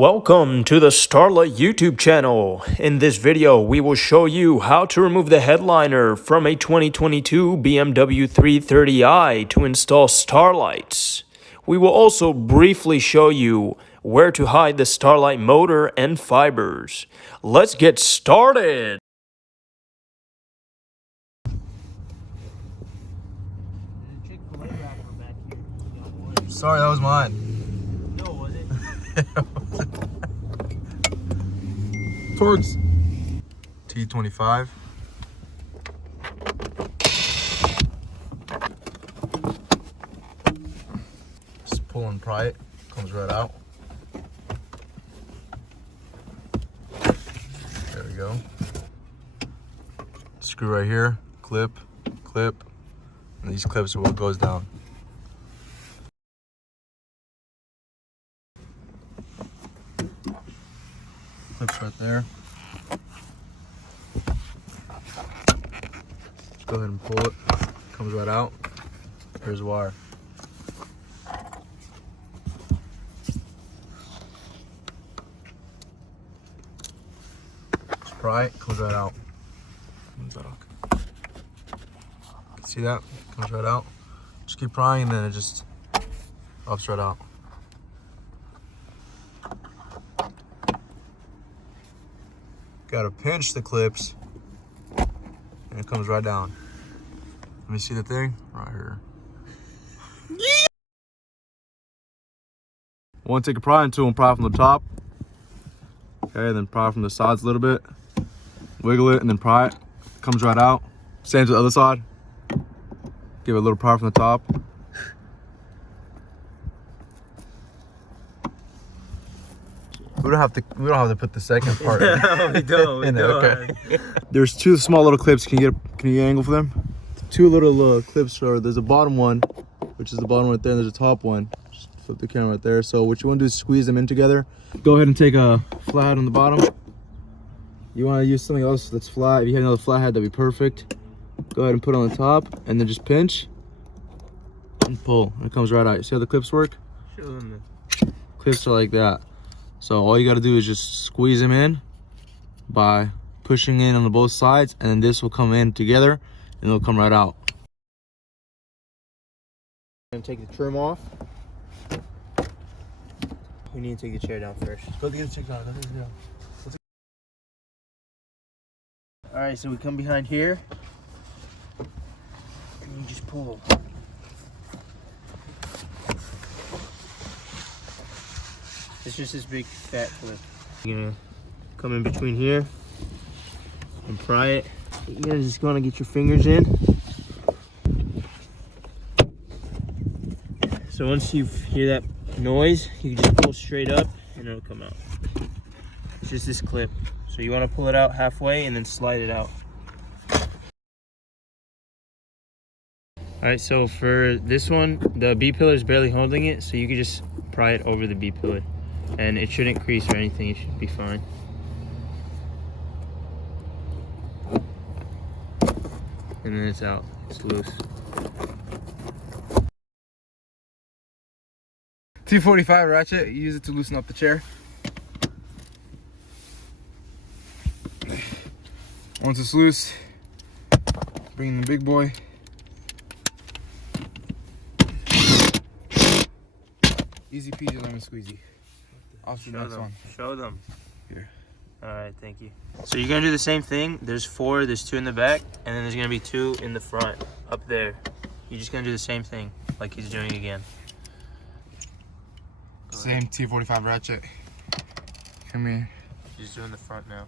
Welcome to the Starlight YouTube channel. In this video, we will show you how to remove the headliner from a 2022 BMW 330i to install starlights. We will also briefly show you where to hide the starlight motor and fibers. Let's get started! Sorry, that was mine. No, was it? Towards T25. Just pull and pry it. Comes right out. There we go. Screw right here. Clip, clip. And these clips are what goes down. Clips right there. Just go ahead and pull it. Comes right out. Here's the wire. Just pry it. Comes right out. See that? Comes right out. Just keep prying and then it just pops right out. Gotta pinch the clips and it comes right down. Let me see the thing right here. Want to take a prying tool and pry from the top. Okay, then pry from the sides a little bit. Wiggle it and then pry it. Comes right out. Same to the other side. Give it a little pry from the top. We don't have to put the second part No, we don't. in there. Okay. There's two small little clips. Can you angle for them? Two little clips are, there's a bottom one, which is the bottom right there, and there's a top one. Just flip the camera right there. So what you want to do is squeeze them in together. Go ahead and take a flathead on the bottom. You want to use something else that's flat. If you have another flathead, that'd be perfect. Go ahead and put it on the top, and then just pinch and pull, and it comes right out. You see how the clips work? Show them. Clips are like that. So all you got to do is just squeeze them in by pushing in on both sides, and then this will come in together and it'll come right out. And take the trim off. We need to take the chair down first. Go get the chair down. Alright, so we come behind here and you just pull. It's just this big fat clip. You're gonna come in between here and pry it. You guys just gonna get your fingers in. So once you hear that noise, you can just pull straight up and it'll come out. It's just this clip. So you want to pull it out halfway and then slide it out. Alright, so for this one, the B pillar is barely holding it, so you can just pry it over the B pillar. And it shouldn't crease or anything, it should be fine. And then it's out, it's loose. T45 ratchet, you use it to loosen up the chair. Once it's loose, bring in the big boy. Easy peasy lemon squeezy. Off to the next one. Show them. Here. Alright, thank you. So you're gonna do the same thing. There's four, there's two in the back, and then there's gonna be two in the front, up there. You're just gonna do the same thing, like he's doing again. Same T45 ratchet. Come here. He's doing the front now.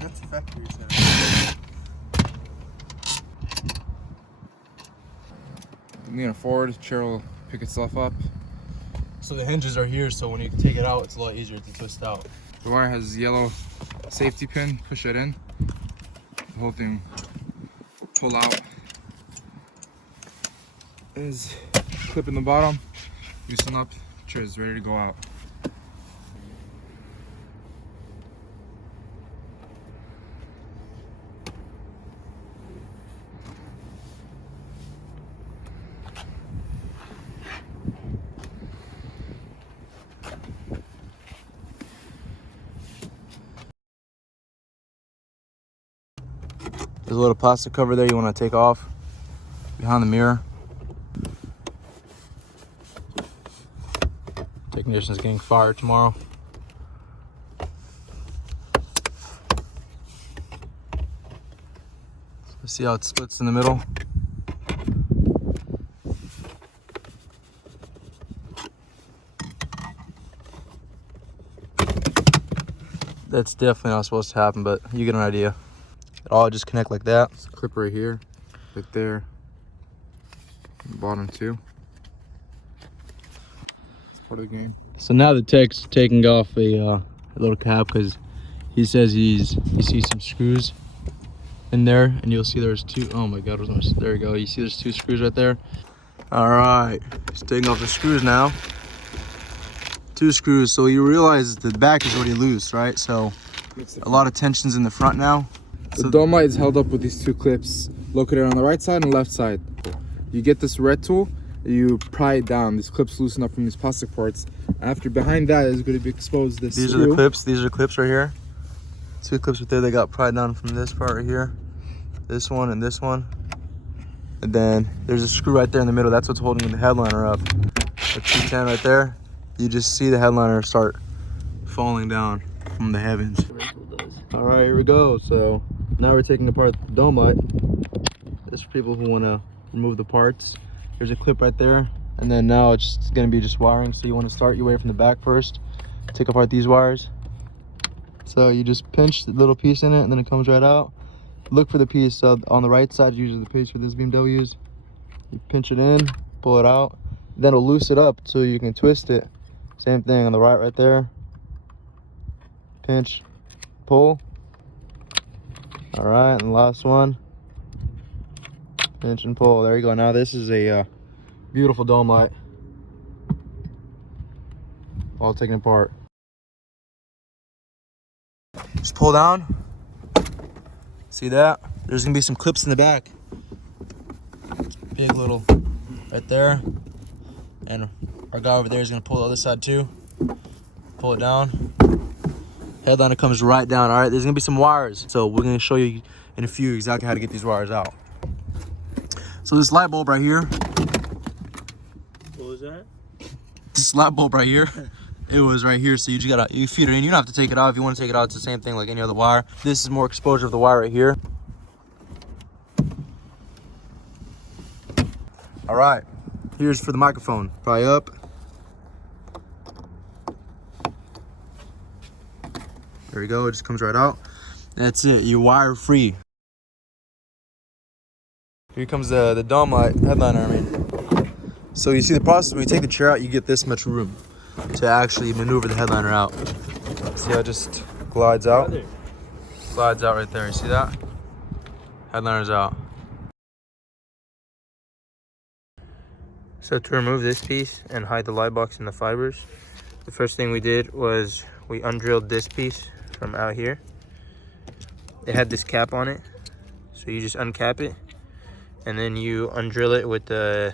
That's the factory set. Lean forward, the chair will pick itself up. So the hinges are here, so when you take it out, it's a lot easier to twist out. The wire has a yellow safety pin, push it in. The whole thing pull out. There's a clip in the bottom, loosen up, chair is ready to go out. There's a little plastic cover there you want to take off behind the mirror. Technician's getting fired tomorrow. See how it splits in the middle? That's definitely not supposed to happen, but you get an idea. It all just connect like that. It's a clip right here, right there, bottom too. It's part of the game. So now the tech's taking off a little cap because he says he sees some screws in there, and you'll see there's two. Oh my god, there you go. You see there's two screws right there. All right, he's taking off the screws now. Two screws, so you realize the back is already loose, right? So a lot of tension's in the front now. The dome light is held up with these two clips located on the right side and left side. You get this red tool, you pry it down. These clips loosen up from these plastic parts. After behind that is going to be exposed this These screw. are the clips. These are the clips right here. Two clips right there. They got pried down from this part right here. This one and this one. And then there's a screw right there in the middle. That's what's holding the headliner up. The 210 right there. You just see the headliner start falling down from the heavens. All right, here we go. So now we're taking apart the dome light. This is for people who want to remove the parts. There's a clip right there, and then now it's going to be just wiring. So you want to start your way from the back first. Take apart these wires. So you just pinch the little piece in it, and then it comes right out. Look for the piece on the right side. Usually the piece for this BMWs. You pinch it in, pull it out. Then it'll loose it up so you can twist it. Same thing on the right there. Pinch, pull. All right, and the last one. Pinch and pull. There you go. Now this is a beautiful dome light. All taken apart. Just pull down. See that? There's gonna be some clips in the back. Big little right there. And our guy over there is gonna pull the other side too. Pull it down. Headliner comes right down. All right, there's gonna be some wires. So we're gonna show you in a few exactly how to get these wires out. So this light bulb right here. What was that? This light bulb right here. It was right here, so you just gotta, you feed it in. You don't have to take it out. If you want to take it out, it's the same thing like any other wire. This is more exposure of the wire right here. All right, here's for the microphone. Pry up. There we go, it just comes right out. That's it, you're wire free. Here comes the dome light, headliner, I mean. So you see the process, when you take the chair out, you get this much room to actually maneuver the headliner out. See how it just glides out? Slides out right there, you see that? Headliner's out. So to remove this piece and hide the light box and the fibers, the first thing we did was we undrilled this piece from out here. It had this cap on it, so you just uncap it and then you undrill it with the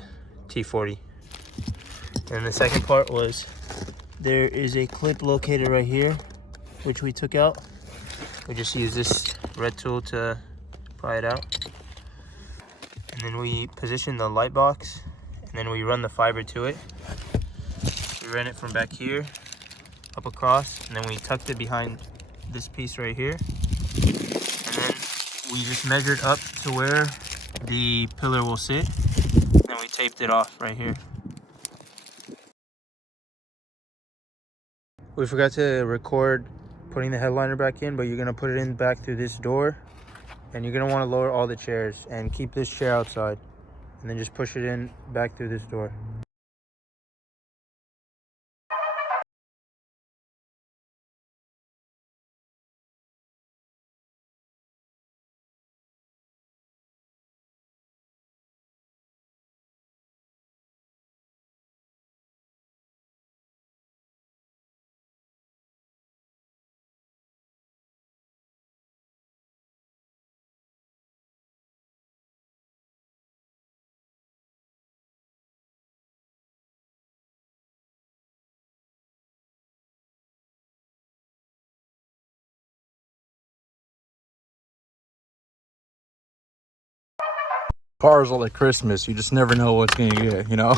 T40. And the second part was, there is a clip located right here which we took out. We just use this red tool to pry it out, and then we position the light box, and then we run the fiber to it. We ran it from back here up across, and then we tucked it behind this piece right here, and then we just measured up to where the pillar will sit, and then we taped it off right here. We forgot to record putting the headliner back in, but you're gonna put it in back through this door, and you're gonna want to lower all the chairs and keep this chair outside, and then just push it in back through this door. Cars are like Christmas. You just never know what's gonna get, you know?